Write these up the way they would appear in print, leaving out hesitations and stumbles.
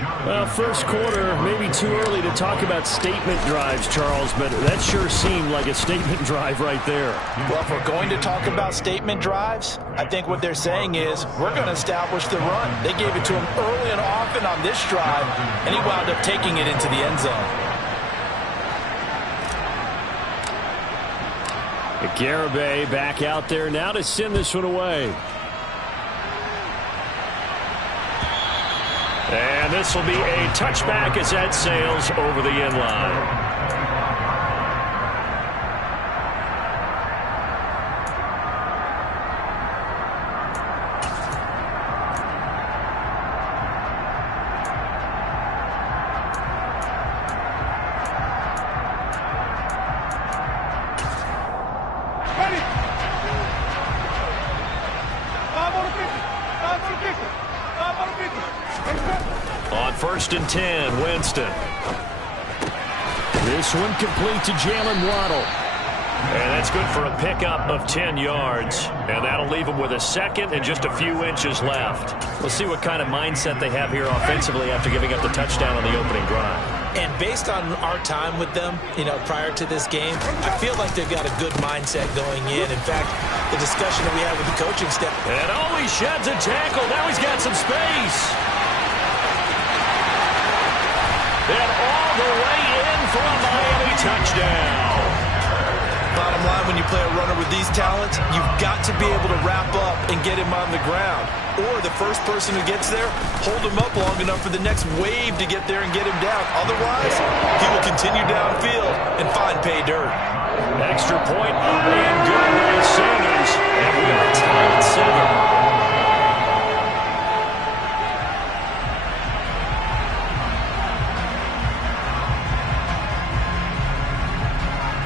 Well, first quarter, maybe too early to talk about statement drives, Charles, but that sure seemed like a statement drive right there. Well, if we're going to talk about statement drives, I think what they're saying is we're going to establish the run. They gave it to him early and often on this drive, and he wound up taking it into the end zone. Garibay back out there now to send this one away. And this will be a touchback as that sails over the end line. On 1st and 10, Winston. This one complete to Jalen Waddle. And that's good for a pickup of 10 yards. And that'll leave him with a second and just a few inches left. We'll see what kind of mindset they have here offensively after giving up the touchdown on the opening drive. And based on our time with them, prior to this game, I feel like they've got a good mindset going in. In fact, the discussion that we had with the coaching staff. And he sheds a tackle. Now he's got some space. And all the way in for a Miami touchdown. Bottom line, when you play a runner with these talents, you've got to be able to wrap up and get him on the ground. Or the first person who gets there, hold him up long enough for the next wave to get there and get him down. Otherwise, he will continue downfield and find pay dirt. Extra point and good by Sanders. And we are tied at 7.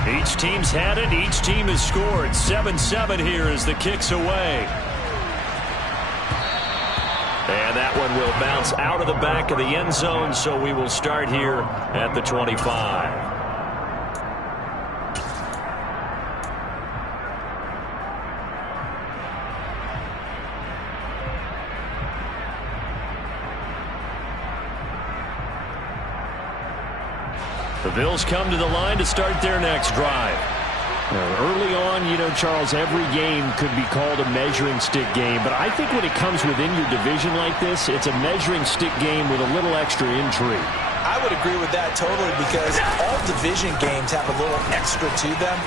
Each team's had it. Each team has scored. 7-7 here as the kick's away. And that one will bounce out of the back of the end zone, so we will start here at the 25. The Bills come to the line to start their next drive. Early on, Charles, every game could be called a measuring stick game, but I think when it comes within your division like this, it's a measuring stick game with a little extra intrigue. I would agree with that totally because all division games have a little extra to them.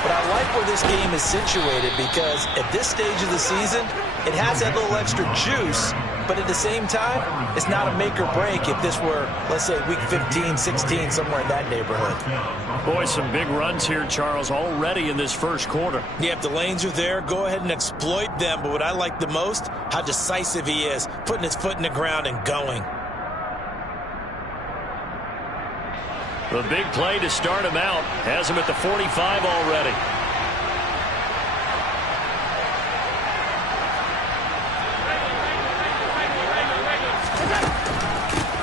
But I like where this game is situated because at this stage of the season, it has that little extra juice, but at the same time, it's not a make or break if this were, let's say, week 15, 16, somewhere in that neighborhood. Boy, some big runs here, Charles, already in this first quarter. Yeah, if the lanes are there, go ahead and exploit them. But what I like the most, how decisive he is, putting his foot in the ground and going. The big play to start him out has him at the 45 already.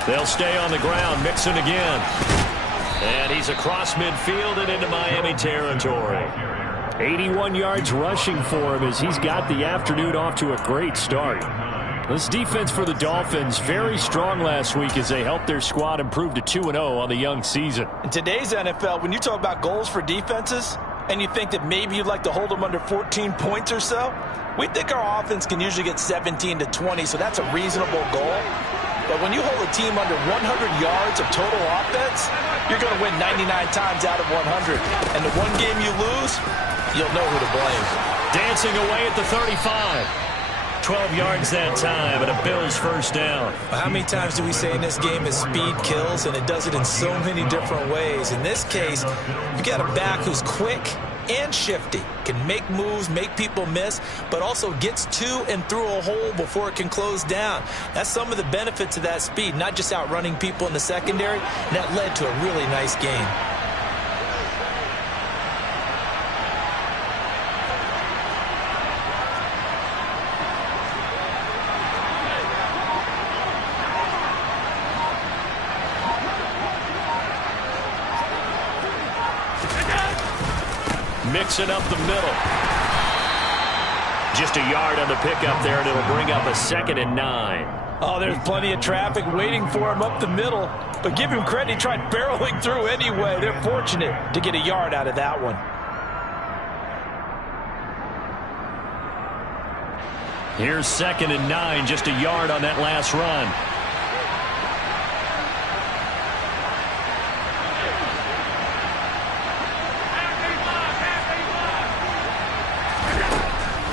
They'll stay on the ground. Mixon again. And he's across midfield and into Miami territory. 81 yards rushing for him as he's got the afternoon off to a great start. This defense for the Dolphins, very strong last week as they helped their squad improve to 2-0 on the young season. In today's NFL, when you talk about goals for defenses, and you think that maybe you'd like to hold them under 14 points or so, we think our offense can usually get 17 to 20, so that's a reasonable goal. But when you hold a team under 100 yards of total offense, you're going to win 99 times out of 100. And the one game you lose, you'll know who to blame. Dancing away at the 35. 12 yards that time, and a Bills first down. How many times do we say in this game is speed kills, and it does it in so many different ways. In this case, you got a back who's quick and shifty, can make moves, make people miss, but also gets to and through a hole before it can close down. That's some of the benefits of that speed, not just outrunning people in the secondary, and that led to a really nice game. Mixing up the middle. Just a yard on the pickup there, and it'll bring up a 2nd and 9. Oh, there's plenty of traffic waiting for him up the middle. But give him credit, he tried barreling through anyway. They're fortunate to get a yard out of that one. Here's 2nd and 9, just a yard on that last run.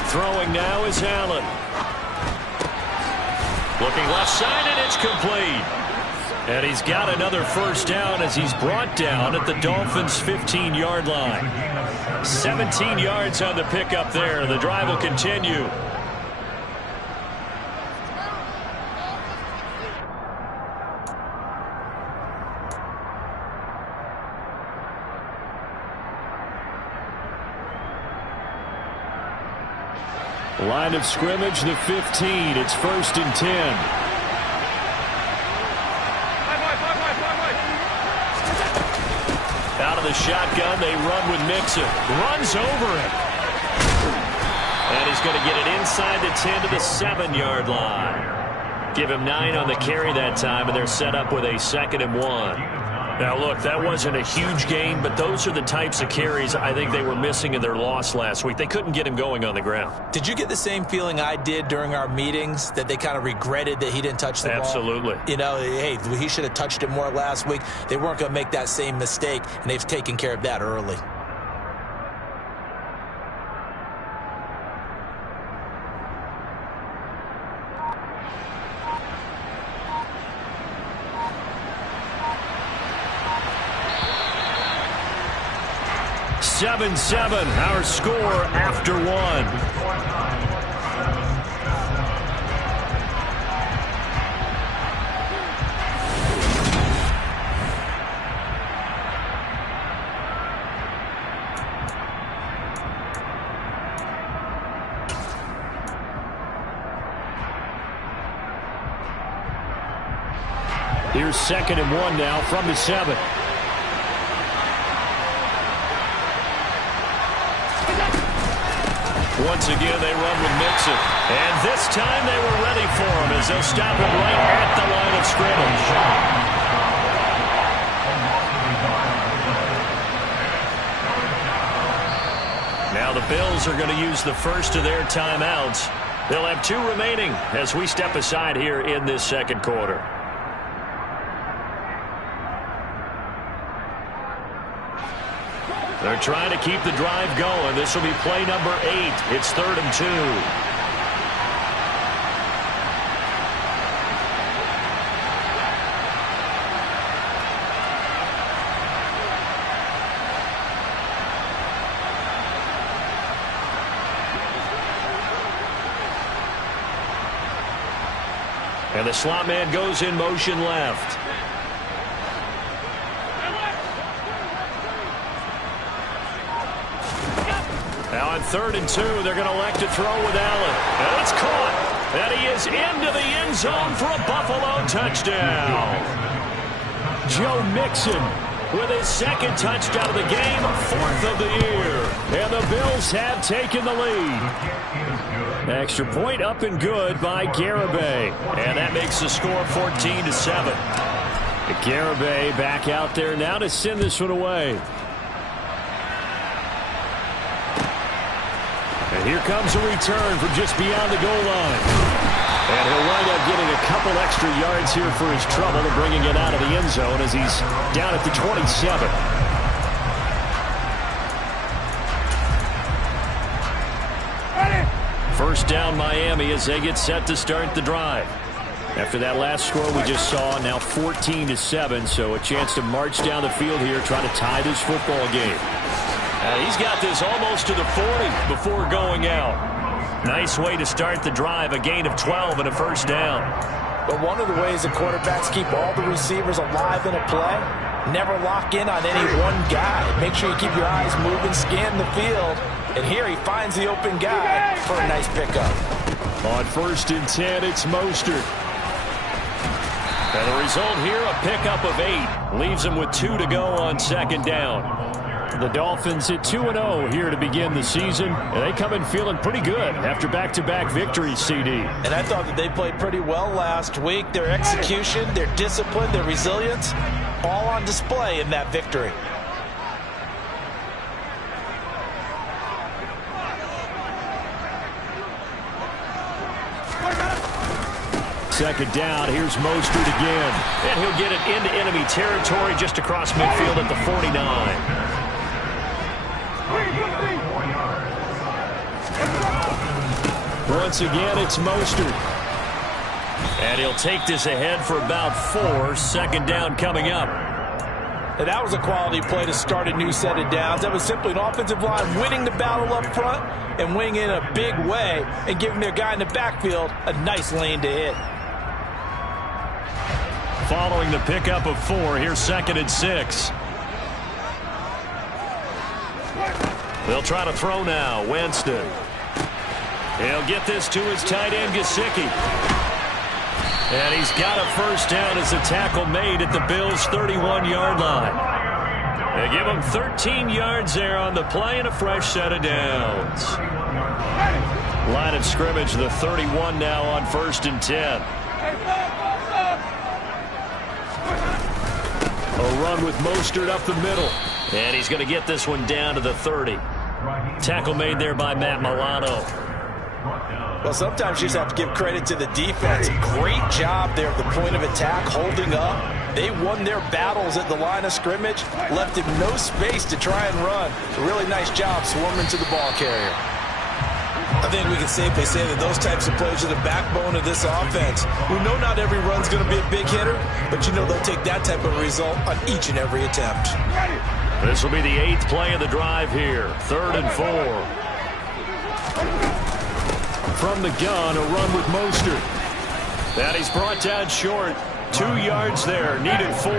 Throwing now is Allen. Looking left side, and it's complete. And he's got another first down as he's brought down at the Dolphins' 15-yard line. 17 yards on the pickup there. The drive will continue. Line of scrimmage, the 15. It's 1st and 10. Out of the shotgun, they run with Mixon. Runs over him. And he's going to get it inside the 10 to the 7-yard line. Give him 9 on the carry that time, and they're set up with a 2nd and 1. Now, look, that wasn't a huge gain, but those are the types of carries I think they were missing in their loss last week. They couldn't get him going on the ground. Did you get the same feeling I did during our meetings, that they kind of regretted that he didn't touch the ball? Absolutely. You know, hey, he should have touched it more last week. They weren't going to make that same mistake, and they've taken care of that early. Seven, our score after 1. Here's 2nd and 1 now from the 7. Once again, they run with Mixon. And this time they were ready for him as they'll stop him right at the line of scrimmage. Now the Bills are going to use the first of their timeouts. They'll have 2 remaining as we step aside here in this 2nd quarter. They're trying to keep the drive going. This will be play number 8. It's 3rd and 2. And the slot man goes in motion left. Now on 3rd and 2, they're going to elect to throw with Allen. And it's caught. And he is into the end zone for a Buffalo touchdown. Joe Mixon with his 2nd touchdown of the game, 4th of the year. And the Bills have taken the lead. Extra point up and good by Garibay. And that makes the score 14-7. Garibay back out there now to send this one away. And here comes a return from just beyond the goal line. And he'll wind up getting a couple extra yards here for his trouble and bringing it out of the end zone as he's down at the 27. First down Miami as they get set to start the drive. After that last score we just saw, now 14-7, so a chance to march down the field here, trying to tie this football game. He's got this almost to the 40 before going out. Nice way to start the drive, a gain of 12 and a first down. But one of the ways the quarterbacks keep all the receivers alive in a play, never lock in on any one guy. Make sure you keep your eyes moving, scan the field. And here he finds the open guy for a nice pickup. On 1st and 10, it's Mostert. And the result here, a pickup of 8. Leaves him with 2 to go on 2nd down. The Dolphins at 2-0 here to begin the season, and they come in feeling pretty good after back-to-back victories, CD. And I thought that they played pretty well last week. Their execution, their discipline, their resilience, all on display in that victory. Second down, here's Mostert again. And he'll get it into enemy territory just across midfield at the 49. Once again, it's Mostert. And he'll take this ahead for about 4. Second down coming up. And that was a quality play to start a new set of downs. That was simply an offensive line winning the battle up front and winning in a big way and giving their guy in the backfield a nice lane to hit. Following the pickup of 4, here's 2nd and 6. They'll try to throw now. Winston. He'll get this to his tight end, Gesicki. And he's got a first down as a tackle made at the Bills' 31-yard line. They give him 13 yards there on the play and a fresh set of downs. Line of scrimmage, the 31 now on 1st and 10. A run with Mostert up the middle. And he's going to get this one down to the 30. Tackle made there by Matt Milano. Well, sometimes you just have to give credit to the defense. Great job there at the point of attack, holding up. They won their battles at the line of scrimmage, left him no space to try and run. A really nice job swarming to the ball carrier. I think we can safely say that those types of plays are the backbone of this offense. We know not every run's going to be a big hitter, but you know they'll take that type of result on each and every attempt. This will be the 8th play of the drive here. 3rd and 4. From the gun, a run with Mostert. And he's brought down short. 2 yards there, needed 4.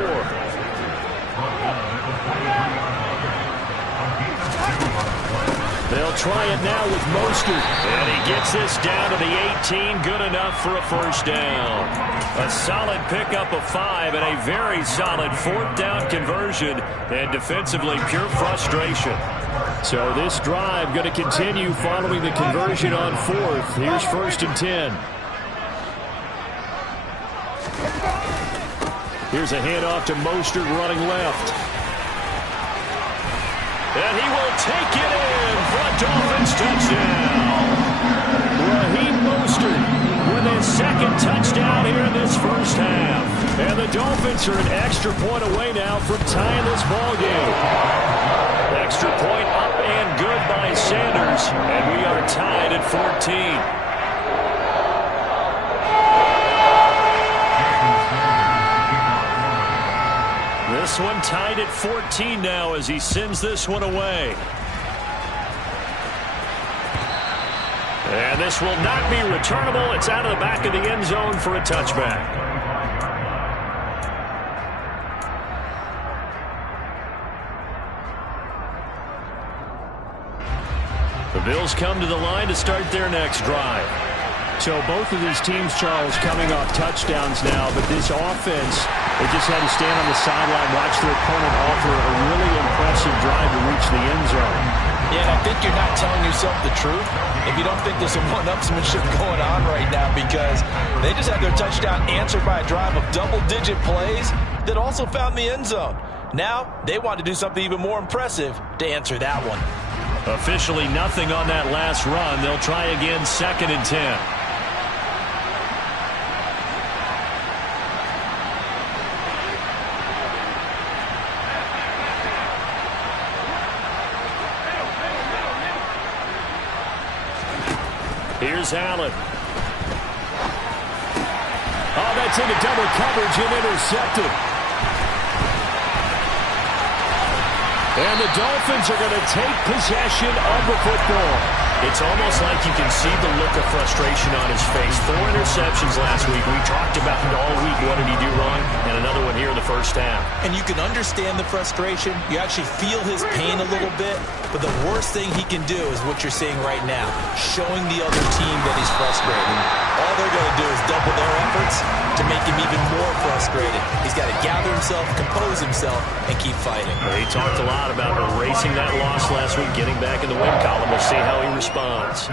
They'll try it now with Mostert. And he gets this down to the 18. Good enough for a first down. A solid pickup of 5 and a very solid 4th down conversion. And defensively, pure frustration. So this drive going to continue following the conversion on 4th. Here's 1st and 10. Here's a handoff to Mostert running left. And he will take it in for a Dolphins touchdown. Raheem Mostert with his 2nd touchdown here in this first half. And the Dolphins are an extra point away now from tying this ball game. Extra point up and good by Sanders. And we are tied at 14. This one tied at 14 now as he sends this one away. And this will not be returnable. It's out of the back of the end zone for a touchback. The Bills come to the line to start their next drive. So both of these teams, Charles, coming off touchdowns now, but this offense, they just had to stand on the sideline, watch their opponent offer a really impressive drive to reach the end zone. Yeah, and I think you're not telling yourself the truth if you don't think there's some one-upsmanship going on right now, because they just had their touchdown answered by a drive of double-digit plays that also found the end zone. Now, they want to do something even more impressive to answer that one. Officially nothing on that last run. They'll try again, 2nd and 10. Here's Allen. Oh, that's into double coverage and intercepted. And the Dolphins are going to take possession of the football. It's almost like you can see the look of frustration on his face. 4 interceptions last week. We talked about it all week. What did he do wrong? And another one here in the first half. And you can understand the frustration. You actually feel his pain a little bit. But the worst thing he can do is what you're seeing right now, showing the other team that he's frustrated. All they're going to do is double their efforts to make him even more frustrated. He's got to gather himself, compose himself, and keep fighting. He talked a lot about erasing that loss last week, getting back in the win column. We'll see how he responds.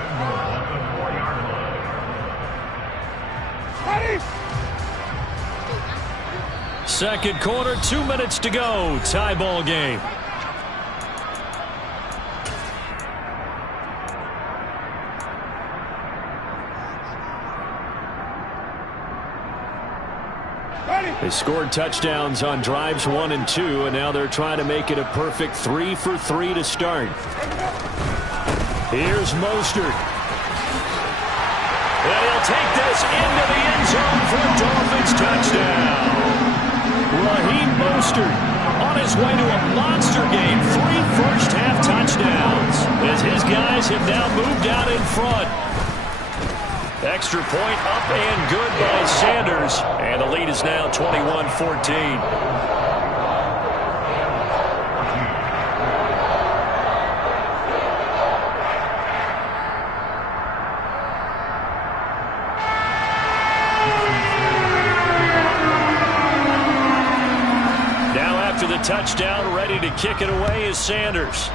Second quarter, 2 minutes to go. Tie ball game. They scored touchdowns on drives 1 and 2, and now they're trying to make it a perfect 3 for 3 to start. Here's Mostert. And he'll take this into the end zone for a Dolphins touchdown. Raheem Mostert on his way to a monster game. 3 first-half touchdowns as his guys have now moved out in front. Extra point up and good by Sanders. And the lead is now 21-14. Now after the touchdown, ready to kick it away is Sanders.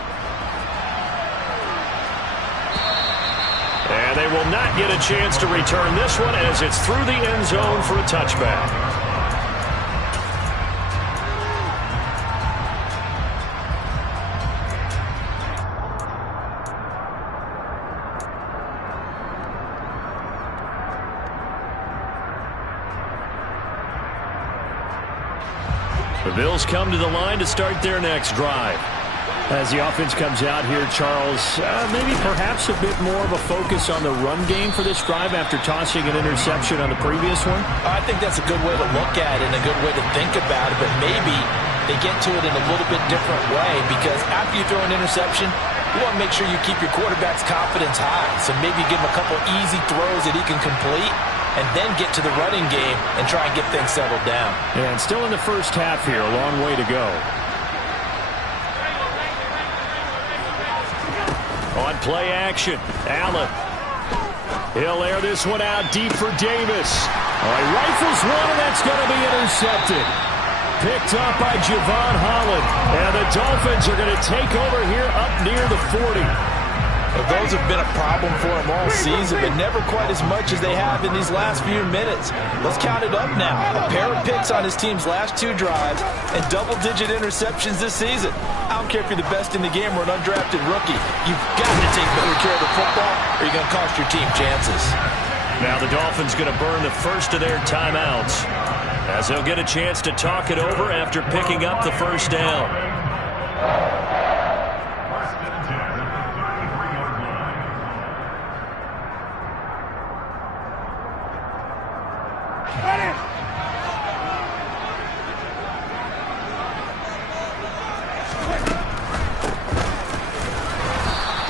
And they will not get a chance to return this one as it's through the end zone for a touchback. The Bills come to the line to start their next drive. As the offense comes out here, Charles, maybe perhaps a bit more of a focus on the run game for this drive after tossing an interception on the previous one? I think that's a good way to look at it and a good way to think about it, but maybe they get to it in a little bit different way because after you throw an interception, you want to make sure you keep your quarterback's confidence high. So maybe give him a couple easy throws that he can complete and then get to the running game and try and get things settled down. And still in the first half here, a long way to go. On play action, Allen. He'll air this one out deep for Davis. Oh, he rifles one, and that's going to be intercepted. Picked up by Javon Holland. And the Dolphins are going to take over here up near the 40. Well, those have been a problem for them all season, but never quite as much as they have in these last few minutes. Let's count it up now. A pair of picks on his team's last 2 drives and double-digit interceptions this season. I don't care if you're the best in the game or an undrafted rookie. You've got to take better care of the football or you're going to cost your team chances. Now the Dolphins going to burn the first of their timeouts as they'll get a chance to talk it over after picking up the first down.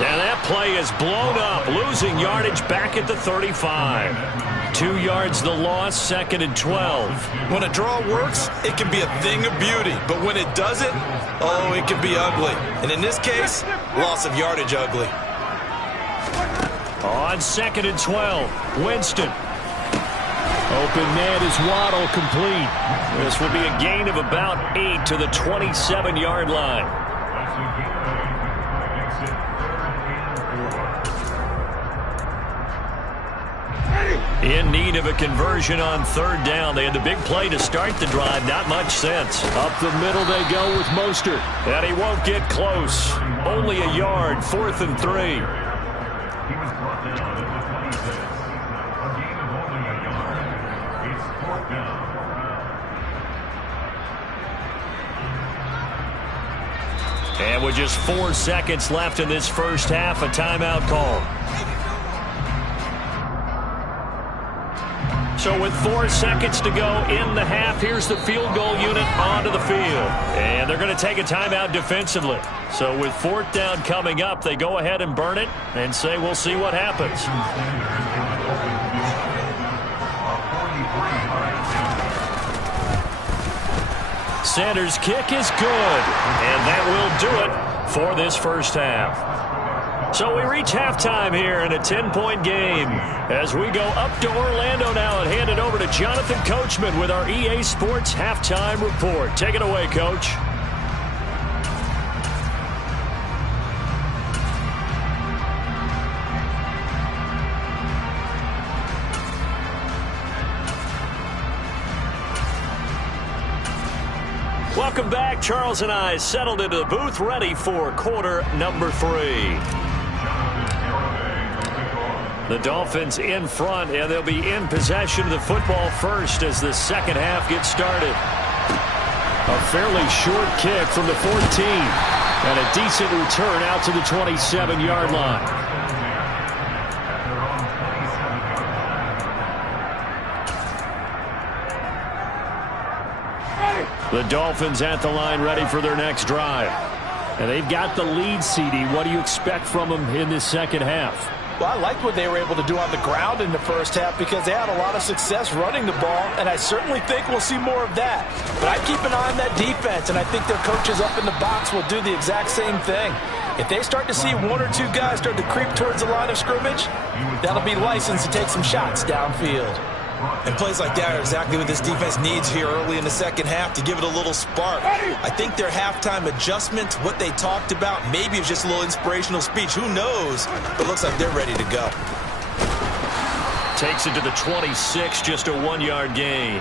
And that play is blown up, losing yardage back at the 35. 2 yards the loss, 2nd and 12. When a draw works, it can be a thing of beauty. But when it doesn't, oh, it can be ugly. And in this case, loss of yardage ugly. On 2nd and 12, Winston. Open man is Waddle, complete. This will be a gain of about 8 to the 27-yard line. In need of a conversion on 3rd down. They had the big play to start the drive. Not much sense. Up the middle they go with Mostert. And he won't get close. Only a yard, 4th and 3. And with just 4 seconds left in this first half, a timeout call. So with 4 seconds to go in the half, here's the field goal unit onto the field. And they're going to take a timeout defensively. So with 4th down coming up, they go ahead and burn it and say we'll see what happens. Sanders' kick is good, and that will do it for this first half. So we reach halftime here in a 10-point game as we go up to Orlando now and hand it over to Jonathan Coachman with our EA Sports Halftime Report. Take it away, Coach. Welcome back. Charles and I settled into the booth ready for quarter number 3. The Dolphins in front, and they'll be in possession of the football first as the second half gets started. A fairly short kick from the 14, and a decent return out to the 27-yard line. The Dolphins at the line ready for their next drive. And they've got the lead, CD. What do you expect from them in this second half? Well, I liked what they were able to do on the ground in the first half because they had a lot of success running the ball, and I certainly think we'll see more of that. But I keep an eye on that defense, and I think their coaches up in the box will do the exact same thing. If they start to see one or two guys start to creep towards the line of scrimmage, that'll be licensed to take some shots downfield. And plays like that are exactly what this defense needs here early in the second half to give it a little spark. I think their halftime adjustments, what they talked about, maybe it's just a little inspirational speech. Who knows? But it looks like they're ready to go. Takes it to the 26, just a 1-yard gain.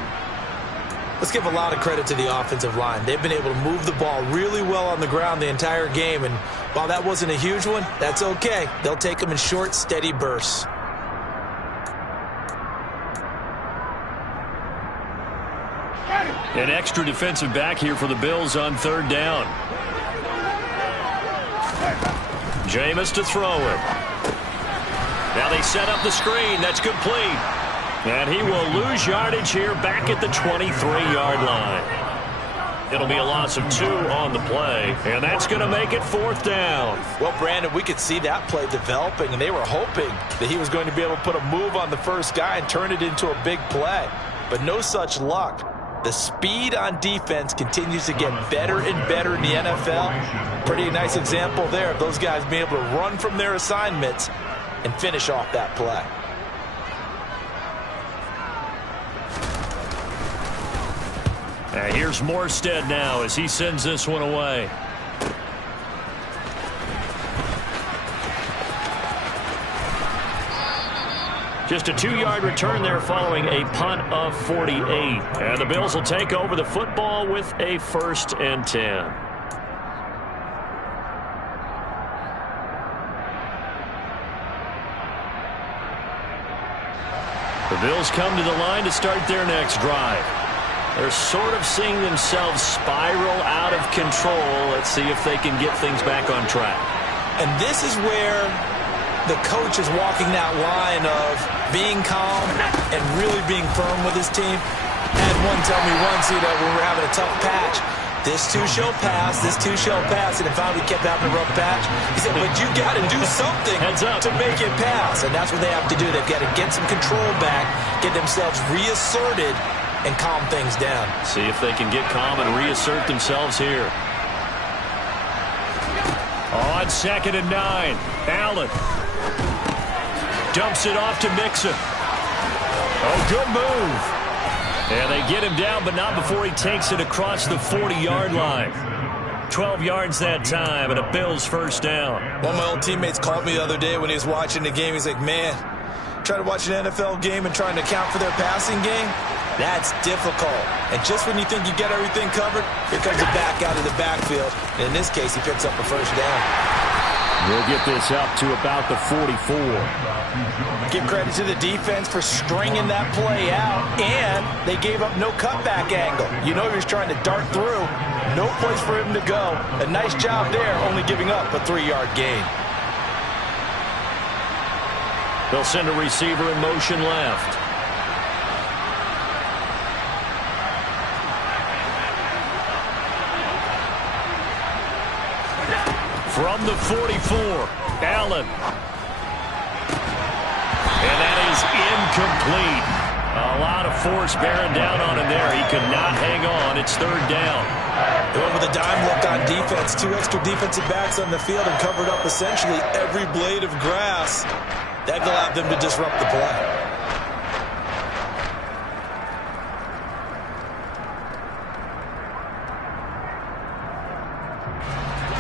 Let's give a lot of credit to the offensive line. They've been able to move the ball really well on the ground the entire game. And while that wasn't a huge one, that's okay. They'll take them in short, steady bursts. An extra defensive back here for the Bills on third down. Jameis to throw it. Now they set up the screen. That's complete. And he will lose yardage here back at the 23-yard line. It'll be a loss of 2 on the play, and that's going to make it fourth down. Well, Brandon, we could see that play developing, and they were hoping that he was going to be able to put a move on the first guy and turn it into a big play. But no such luck. The speed on defense continues to get better and better in the NFL. Pretty nice example there of those guys being able to run from their assignments and finish off that play. Here's Morstead now as he sends this one away. Just a 2-yard return there following a punt of 48. And the Bills will take over the football with a 1st and 10. The Bills come to the line to start their next drive. They're sort of seeing themselves spiral out of control. Let's see if they can get things back on track. And this is where the coach is walking that line of being calm and really being firm with his team. I had one tell me once, when we're having a tough patch, this too shall pass, this too shall pass, and if I kept having a rough patch, he said, but you got to do something to make it pass, and that's what they have to do. They've got to get some control back, get themselves reasserted, and calm things down. See if they can get calm and reassert themselves here. On 2nd and 9, Allen dumps it off to Mixon. Oh, good move. And they get him down, but not before he takes it across the 40-yard line. 12 yards that time, and a Bills first down. One of my old teammates called me the other day when he was watching the game. He's like, man, trying to watch an NFL game and trying to account for their passing game, that's difficult. And just when you think you get everything covered, here comes a back out of the backfield. And in this case, he picks up a first down. We'll get this up to about the 44. Give credit to the defense for stringing that play out, and they gave up no cutback angle. You know he was trying to dart through. No place for him to go. A nice job there, only giving up a 3-yard gain. They'll send a receiver in motion left. From the 44, Allen. And that is incomplete. A lot of force bearing down on him there. He could not hang on. It's third down. Going with a dime look on defense. 2 extra defensive backs on the field and covered up essentially every blade of grass. That allowed them to disrupt the play.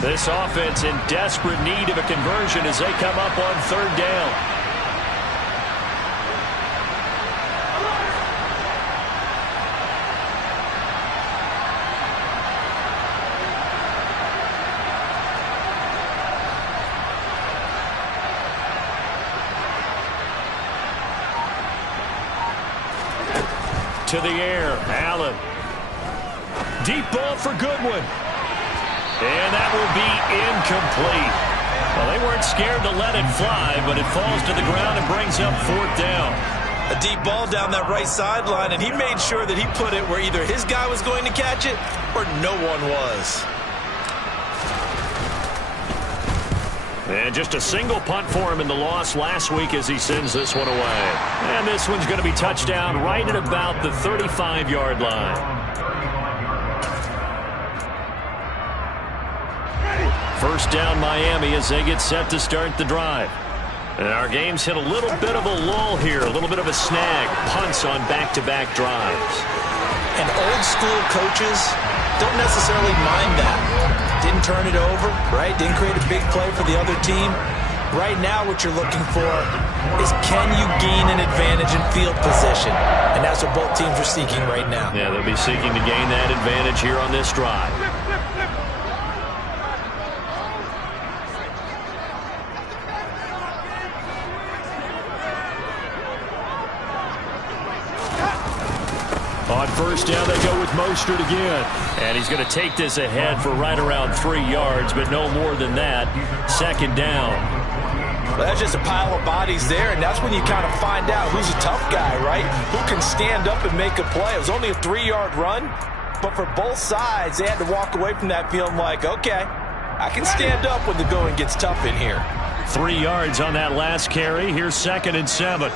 This offense in desperate need of a conversion as they come up on third down. To the air, Allen. Deep ball for Goodwin. And that will be incomplete. Well, they weren't scared to let it fly, but it falls to the ground and brings up fourth down. A deep ball down that right sideline, and he made sure that he put it where either his guy was going to catch it or no one was. And just a single punt for him in the loss last week as he sends this one away. And this one's going to be touchdown right at about the 35-yard line. First down Miami as they get set to start the drive. And our game's hit a little bit of a lull here, a little bit of a snag. Punts on back-to-back drives. And old school coaches don't necessarily mind that. Didn't turn it over, right? Didn't create a big play for the other team. Right now what you're looking for is can you gain an advantage in field position? And that's what both teams are seeking right now. Yeah, they'll be seeking to gain that advantage here on this drive. On first down, they go with Mostert again. And he's going to take this ahead for right around 3 yards, but no more than that. Second down. Well, that's just a pile of bodies there, and that's when you kind of find out who's a tough guy, right? Who can stand up and make a play. It was only a 3-yard run, but for both sides, they had to walk away from that feeling like, okay, I can stand up when the going gets tough in here. 3 yards on that last carry. Here's 2nd and 7.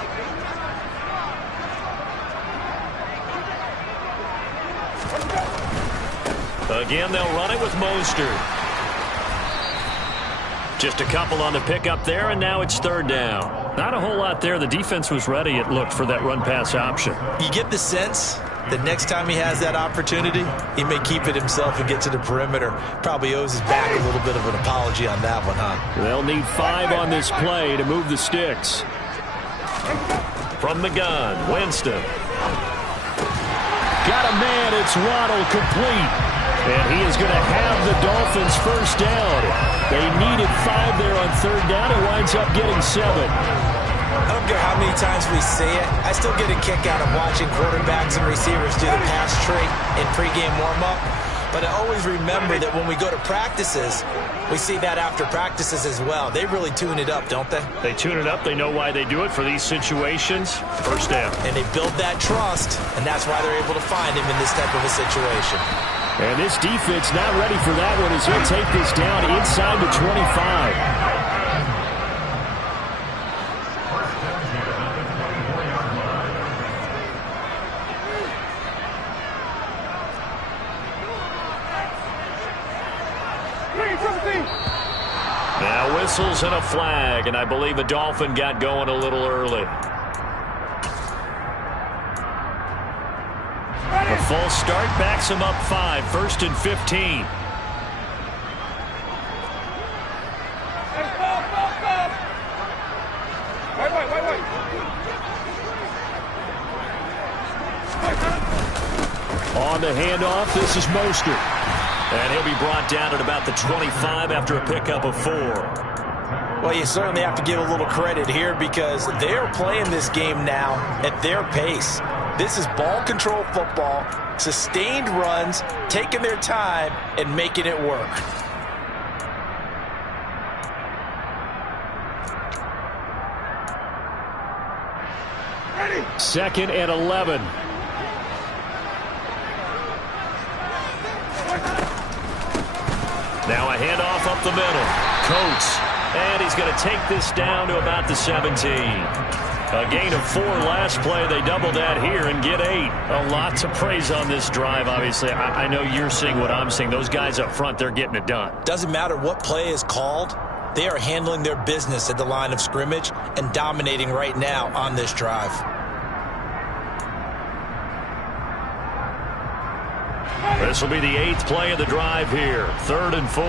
Again, they'll run it with Mostert. Just a couple on the pickup there, and now it's third down. Not a whole lot there. The defense was ready, it looked, for that run-pass option. You get the sense that next time he has that opportunity, he may keep it himself and get to the perimeter. Probably owes his back a little bit of an apology on that one, huh? They'll need 5 on this play to move the sticks. From the gun, Winston. Got a man, it's Waddle, complete. And he is going to have the Dolphins first down. They needed 5 there on third down. It winds up getting 7. I don't care how many times we say it. I still get a kick out of watching quarterbacks and receivers do the pass trick in pregame warm-up. But I always remember that when we go to practices, we see that after practices as well. They really tune it up, don't they? They tune it up. They know why they do it for these situations. First down. And they build that trust, and that's why they're able to find him in this type of a situation. And this defense not ready for that one as he'll take this down inside the 25. Now whistles and a flag, and I believe a Dolphin got going a little early. A false start backs him up 5, 1st and 15. On the handoff, this is Mostert. And he'll be brought down at about the 25 after a pickup of 4. Well, you certainly have to give a little credit here because they're playing this game now at their pace. This is ball control football, sustained runs, taking their time and making it work. Second and 11. Now a handoff up the middle. Coates. And he's going to take this down to about the 17. A gain of 4 last play. They double that here and get 8. A lot to praise on this drive, obviously. I know you're seeing what I'm seeing. Those guys up front, they're getting it done. Doesn't matter what play is called. They are handling their business at the line of scrimmage and dominating right now on this drive. This will be the 8th play of the drive here. 3rd and 4.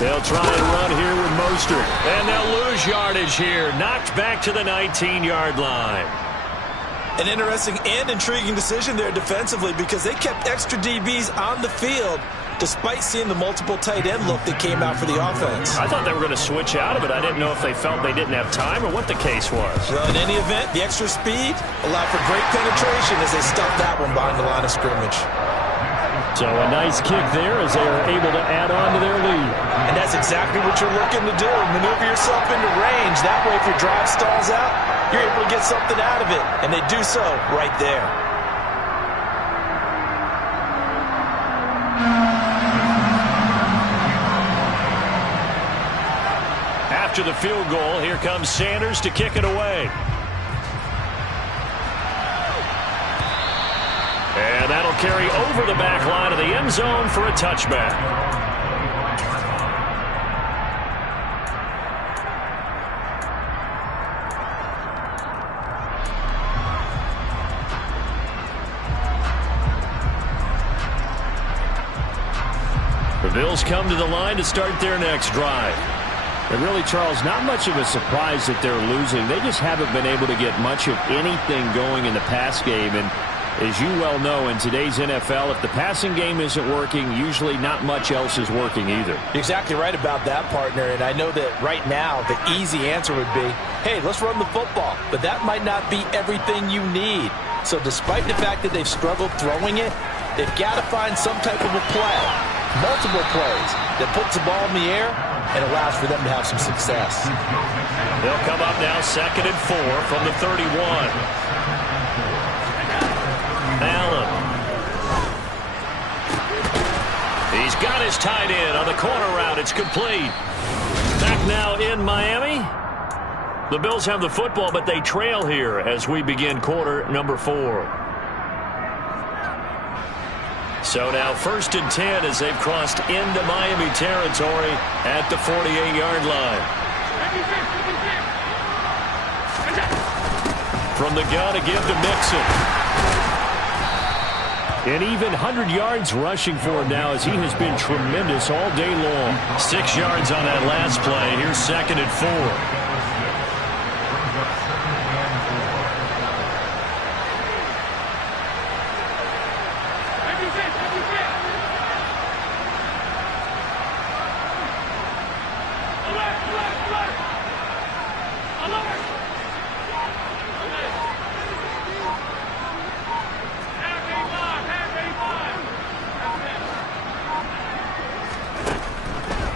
They'll try and run here with Mostert. And they'll lose yardage here. Knocked back to the 19-yard line. An interesting and intriguing decision there defensively because they kept extra DBs on the field despite seeing the multiple tight end look that came out for the offense. I thought they were going to switch out of it. I didn't know if they felt they didn't have time or what the case was. Well, in any event, the extra speed allowed for great penetration as they stuffed that one behind the line of scrimmage. So a nice kick there as they are able to add on to their lead. And that's exactly what you're looking to do. Maneuver yourself into range. That way, if your drive stalls out, you're able to get something out of it. And they do so right there. After the field goal, here comes Sanders to kick it away. And that'll carry over the back line of the end zone for a touchback. The Bills come to the line to start their next drive. And really, Charles, not much of a surprise that they're losing. They just haven't been able to get much of anything going in the pass game. And as you well know, in today's NFL, if the passing game isn't working, usually not much else is working either. You're exactly right about that, partner. And I know that right now the easy answer would be, hey, let's run the football. But that might not be everything you need. So despite the fact that they've struggled throwing it, they've got to find some type of a play, multiple plays, that puts the ball in the air and allows for them to have some success. They'll come up now 2nd and 4 from the 31. Allen. He's got his tight end on the corner route. It's complete. Back now in Miami. The Bills have the football, but they trail here as we begin quarter number 4. So now 1st and 10 as they've crossed into Miami territory at the 48-yard line. From the gun, a give to Mixon. And even 100 yards rushing for him now as he has been tremendous all day long. 6 yards on that last play. Here's 2nd and 4.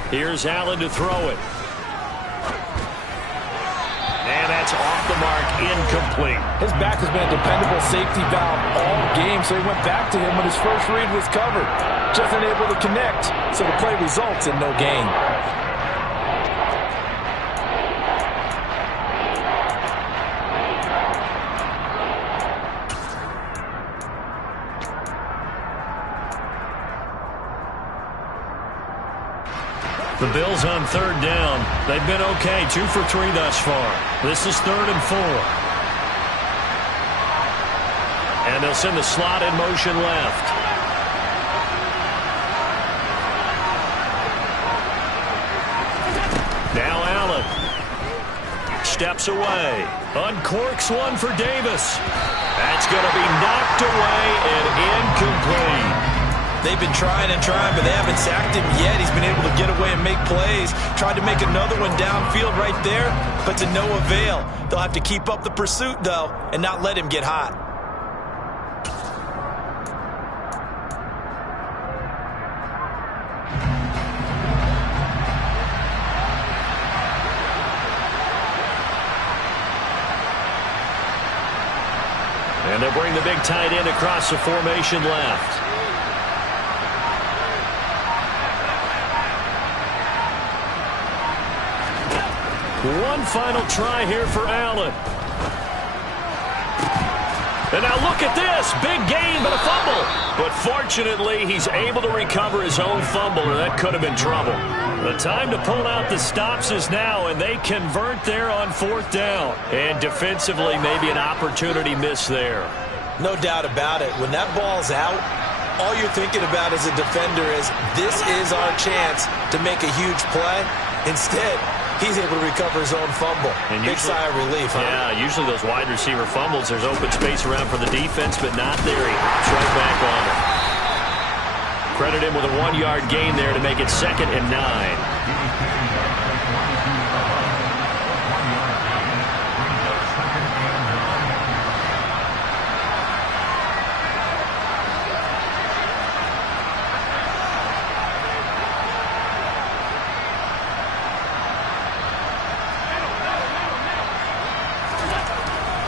Here's Allen to throw it. And that's off the mark, incomplete. His back has been a dependable safety valve all game, so he went back to him when his first read was covered. Just unable to connect, so the play results in no gain. The Bills on 3rd down. They've been okay, 2 for 3 thus far. This is 3rd and 4. And they'll send the slot in motion left. Now Allen steps away. Uncorks one for Davis. That's going to be knocked away and incomplete. They've been trying and trying, but they haven't sacked him yet. He's been able to get away and make plays. Tried to make another one downfield right there, but to no avail. They'll have to keep up the pursuit, though, and not let him get hot. And they'll bring the big tight end across the formation left. One final try here for Allen. And now look at this. Big gain, but a fumble. But fortunately, he's able to recover his own fumble, or that could have been trouble. The time to pull out the stops is now, and they convert there on 4th down. And defensively, maybe an opportunity missed there. No doubt about it. When that ball's out, all you're thinking about as a defender is, this is our chance to make a huge play. Instead, he's able to recover his own fumble. And big sigh of relief, huh? Yeah, usually those wide receiver fumbles, there's open space around for the defense, but not there. He hops right back on it. Credit him with a 1-yard gain there to make it 2nd and 9.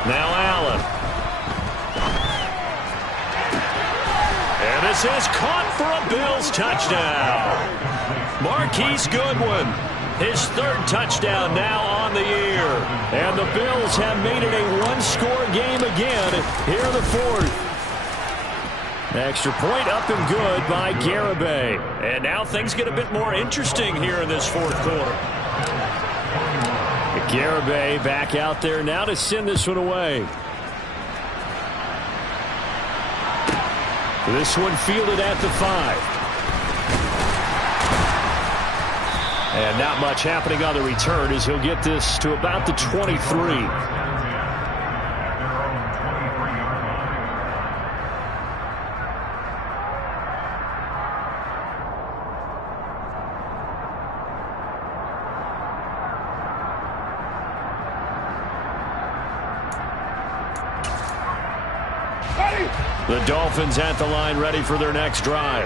Now Allen. And this is caught for a Bills touchdown. Marquise Goodwin, his 3rd touchdown now on the year. And the Bills have made it a 1-score game again here in the 4th. Extra point up and good by Garibay. And now things get a bit more interesting here in this 4th quarter. Garibay back out there now to send this one away. This one fielded at the 5. And not much happening on the return as he'll get this to about the 23. The Dolphins at the line ready for their next drive.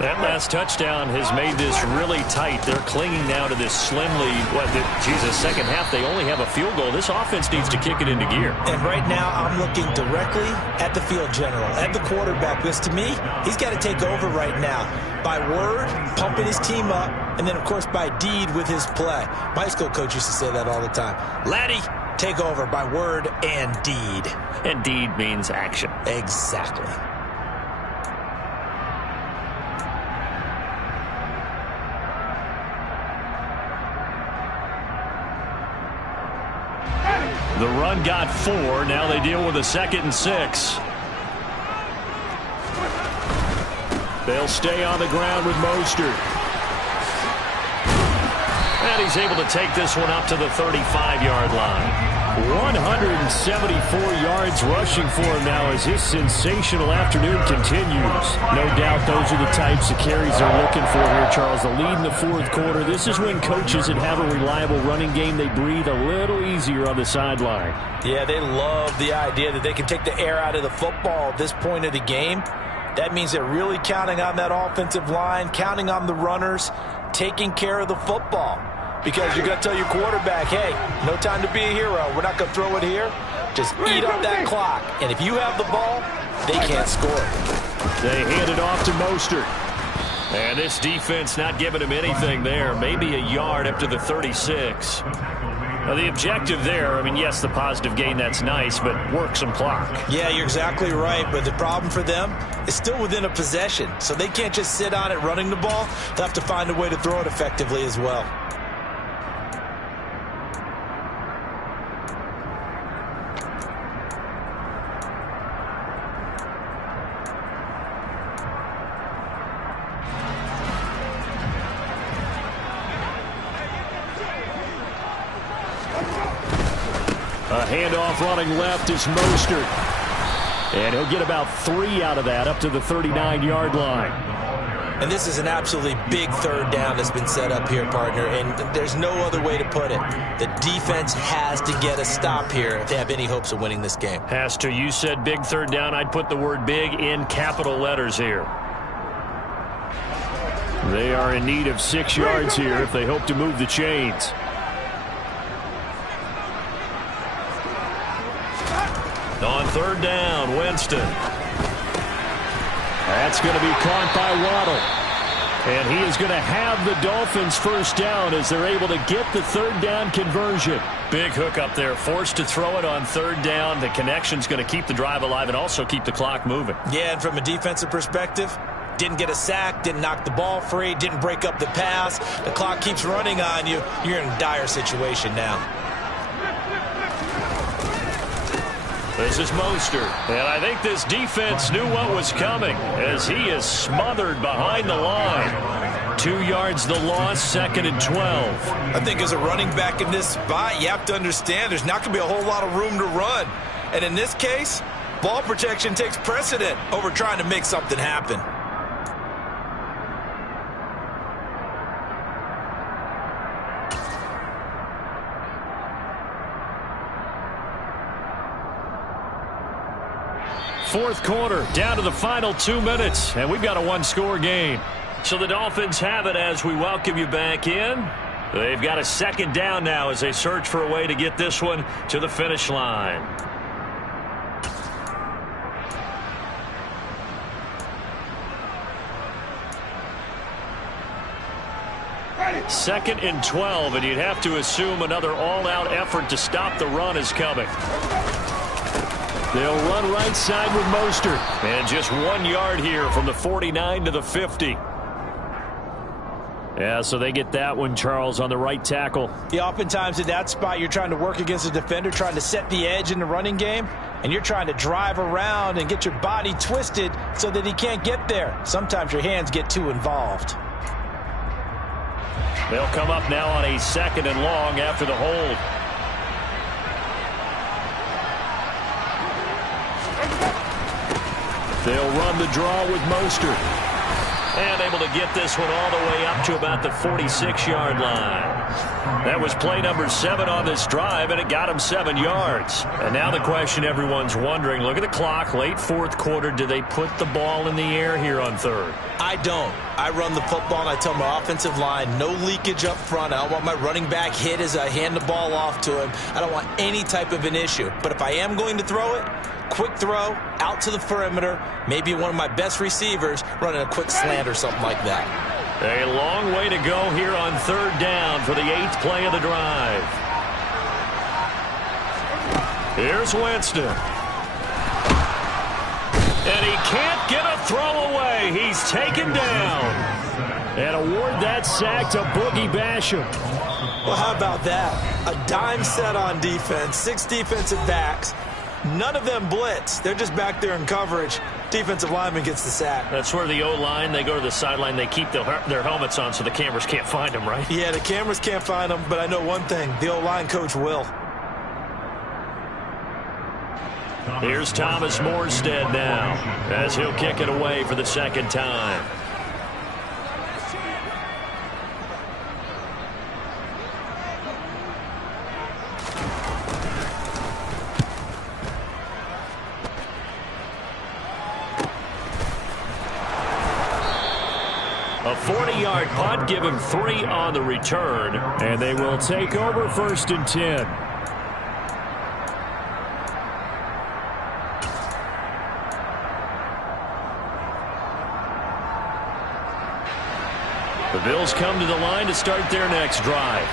That last touchdown has made this really tight. They're clinging now to this slim lead. Second half, they only have a field goal. This offense needs to kick it into gear. And right now, I'm looking directly at the field general, at the quarterback, because to me, he's got to take over right now. By word, pumping his team up, and then, of course, by deed with his play. My school coach used to say that all the time. Laddie, take over by word and deed. And deed means action. Exactly. The run got 4. Now they deal with a 2nd and 6. They'll stay on the ground with Mostert. And he's able to take this one up to the 35-yard line. 174 yards rushing for him now as his sensational afternoon continues. No doubt those are the types of carries they're looking for here, Charles. The lead in the 4th quarter. This is when coaches that have a reliable running game, they breathe a little easier on the sideline. Yeah, they love the idea that they can take the air out of the football at this point of the game. That means they're really counting on that offensive line, counting on the runners, taking care of the football. Because you're going to tell your quarterback, hey, no time to be a hero. We're not going to throw it here. Just eat up that clock. And if you have the ball, they can't score. They hand it off to Mostert. And this defense not giving him anything there. Maybe a yard up to the 36. Now, the objective there, I mean, yes, the positive gain, that's nice, but work some clock. Yeah, you're exactly right. But the problem for them is still within a possession. So they can't just sit on it running the ball. They'll have to find a way to throw it effectively as well. A handoff running left is Mostert. And he'll get about 3 out of that up to the 39-yard line. And this is an absolutely big 3rd down that's been set up here, partner. And there's no other way to put it. The defense has to get a stop here if they have any hopes of winning this game. Has to. You said big 3rd down. I'd put the word big in capital letters here. They are in need of 6 yards here if they hope to move the chains. On 3rd down, Winston. That's going to be caught by Waddle. And he is going to have the Dolphins first down as they're able to get the third down conversion. Big hook up there. Forced to throw it on third down. The connection's going to keep the drive alive and also keep the clock moving. Yeah, and from a defensive perspective, didn't get a sack, didn't knock the ball free, didn't break up the pass. The clock keeps running on you. You're in a dire situation now. This is Mostert, and I think this defense knew what was coming as he is smothered behind the line. 2 yards the loss, 2nd and 12. I think as a running back in this spot, you have to understand there's not going to be a whole lot of room to run. And in this case, ball protection takes precedent over trying to make something happen. Fourth quarter, down to the final 2 minutes, and we've got a one-score game. So the Dolphins have it as we welcome you back in. They've got a second down now as they search for a way to get this one to the finish line. Second and 12, and you'd have to assume another all-out effort to stop the run is coming. They'll run right side with Mostert. And just 1 yard here from the 49 to the 50. Yeah, so they get that one, Charles, on the right tackle. Yeah, oftentimes at that spot, you're trying to work against a defender, trying to set the edge in the running game, and you're trying to drive around and get your body twisted so that he can't get there. Sometimes your hands get too involved. They'll come up now on a 2nd and long after the hold. They'll run the draw with Mostert. And able to get this one all the way up to about the 46-yard line. That was play number 7 on this drive, and it got him 7 yards. And now the question everyone's wondering, look at the clock, late fourth quarter, do they put the ball in the air here on third? I don't. I run the football, and I tell my offensive line, no leakage up front. I don't want my running back hit as I hand the ball off to him. I don't want any type of an issue. But if I am going to throw it, quick throw, out to the perimeter, maybe one of my best receivers running a quick slant or something like that. A long way to go here on third down for the 8th play of the drive. Here's Winston. And he can't get a throw away. He's taken down. And award that sack to Boogie Basham. Well, how about that? A dime set on defense, 6 defensive backs. None of them blitz. They're just back there in coverage. Defensive lineman gets the sack. That's where the O-line, they go to the sideline, they keep their helmets on so the cameras can't find them, right? Yeah, the cameras can't find them, but I know one thing. The O-line coach will. Here's Thomas Morstead now as he'll kick it away for the second time. A 40-yard punt, give him 3 on the return, and they will take over 1st and 10. The Bills come to the line to start their next drive.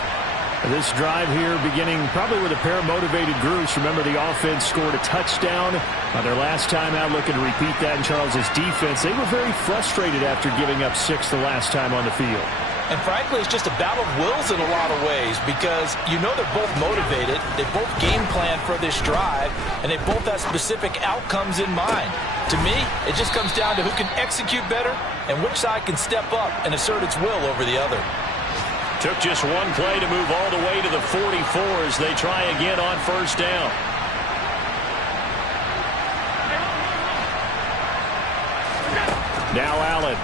This drive here beginning probably with a pair of motivated groups. Remember, the offense scored a touchdown on their last time out, looking to repeat that in Charles's defense. They were very frustrated after giving up 6 the last time on the field. And frankly, it's just a battle of wills in a lot of ways because you know they're both motivated. They both game plan for this drive, and they both have specific outcomes in mind. To me, it just comes down to who can execute better and which side can step up and assert its will over the other. Took just one play to move all the way to the 44 as they try again on 1st down. Now Allen.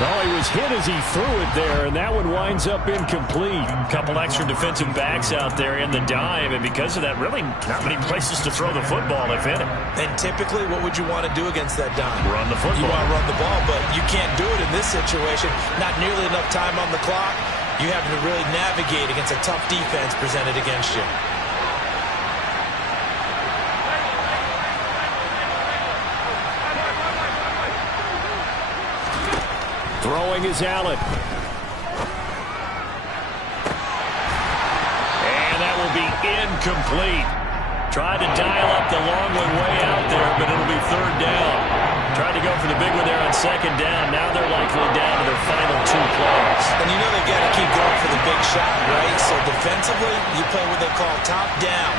Oh, he was hit as he threw it there, and that one winds up incomplete. A couple extra defensive backs out there in the dime, and because of that, really not many places to throw the football, if any. And typically, what would you want to do against that dime? Run the football. You want to run the ball, but you can't do it in this situation. Not nearly enough time on the clock. You have to really navigate against a tough defense presented against you. Throwing is Allen. And that will be incomplete. Tried to dial up the long way out there, but it'll be third down. Tried to go for the big one there on second down. Now they're likely down to their final 2 plays. And you know they got to keep going for the big shot, right? So defensively, you play what they call top down.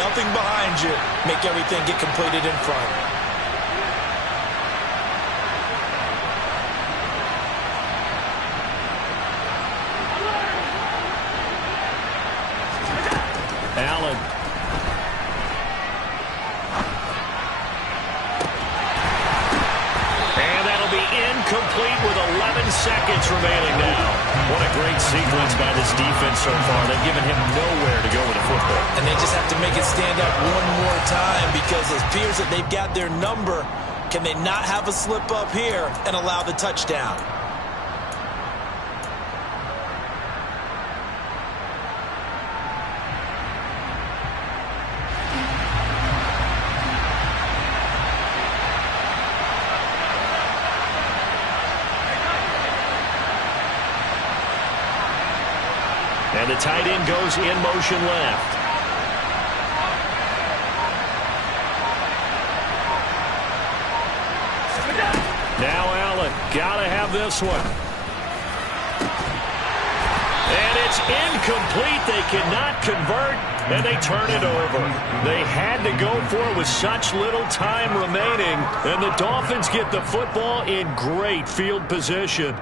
Nothing behind you. Make everything get completed in front. Allen. And that'll be incomplete with 11 seconds remaining now. What a great sequence by this defense so far. They've given him nowhere to go with the football. And they just have to make it stand up one more time because it appears that they've got their number. Can they not have a slip up here and allow the touchdown? And the tight end goes in motion left. Now Allen, gotta have this one. And it's incomplete. They cannot convert, and they turn it over. They had to go for it with such little time remaining, and the Dolphins get the football in great field position.